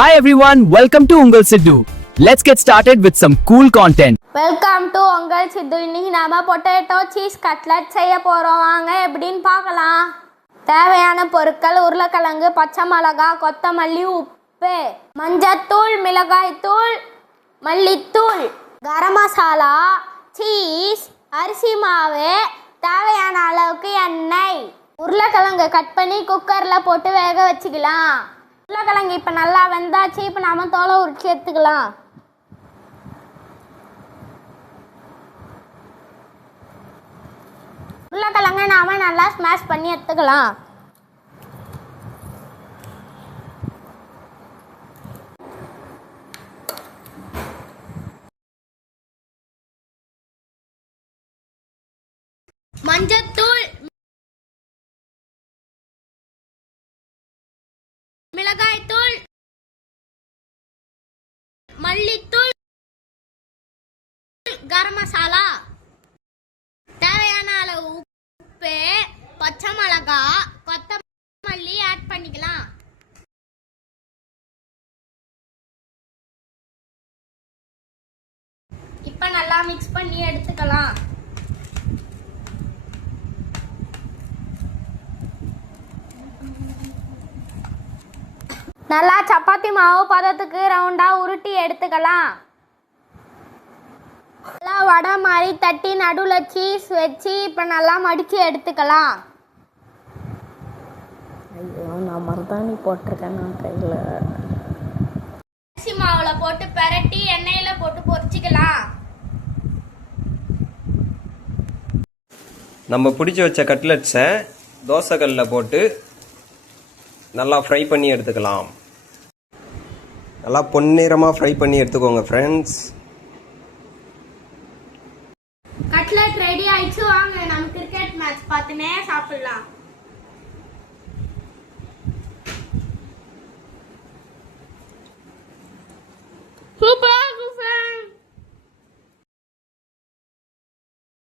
Hi everyone, welcome to Ungal Siddu. Let's get started with some cool content. Welcome to உங்கள் சித்து. இன்னைக்கு நாம potato cheese cutlet செய்ய போகிறோம். வாங்க எப்படின்னு பார்க்கலாம். தேவையான பொருட்கள்: உருளைக்கிழங்கு, பச்சை மிளகாய், கொத்தமல்லி, உப்பு, மஞ்சத்தூள், மிளகாய்த்தூள், மல்லித்தூள், கரம் மசாலா, சீஸ், அரிசி மாவு, தேவையான அளவுக்கு எண்ணெய். உருளைக்கிழங்கு கட் பண்ணி குக்கரில் போட்டு வேக வச்சுக்கலாம். உருளைக்கிழங்கு இப்போ நல்லா வெந்தாச்சு. இப்போ நாம தோலை உரிச்சு எடுத்துக்கலாம். உருளைக்கிழங்கு நாம நல்லா ஸ்மாஷ் பண்ணி எடுத்துக்கலாம். மஞ்சத்தூள், மிளகாய்த்தூள், மல்லித்தூள், கரம் மசாலா, தேவையான அளவு உப்பு, பச்சை மிளகாய், கொத்தமல்லி ஆட் பண்ணிக்கலாம். இப்போ நல்லா மிக்ஸ் பண்ணி எடுத்துக்கலாம். நல்லா சப்பாத்தி மாவு பதத்துக்கு ரவுண்டாக உருட்டி எடுத்துக்கலாம். நல்லா வடை மாதிரி தட்டி நடுவில் சீஸ் வச்சு இப்போ நல்லா மடித்து எடுத்துக்கலாம். ஐயோ, நான் மருதாணி போட்டிருக்கேன் நான் கையில். அரிசி மாவில் போட்டு பெரட்டி எண்ணெயில் போட்டு பொரிச்சிக்கலாம். நம்ம பிடிச்சி வச்ச கட்லெட்ஸை தோசைக்கல்லில் போட்டு நல்லா ஃப்ரை பண்ணி எடுத்துக்கலாம். நல்லா பொன்னிறமாக ஃப்ரை பண்ணி எடுத்துக்கோங்க ஃப்ரெண்ட்ஸ். கட்லெட் ரெடி ஆயிடுச்சு. வாங்க நம்ம கிரிக்கெட் மேட்ச் பார்த்துனே சாப்பிடலாம். சூப்பர்.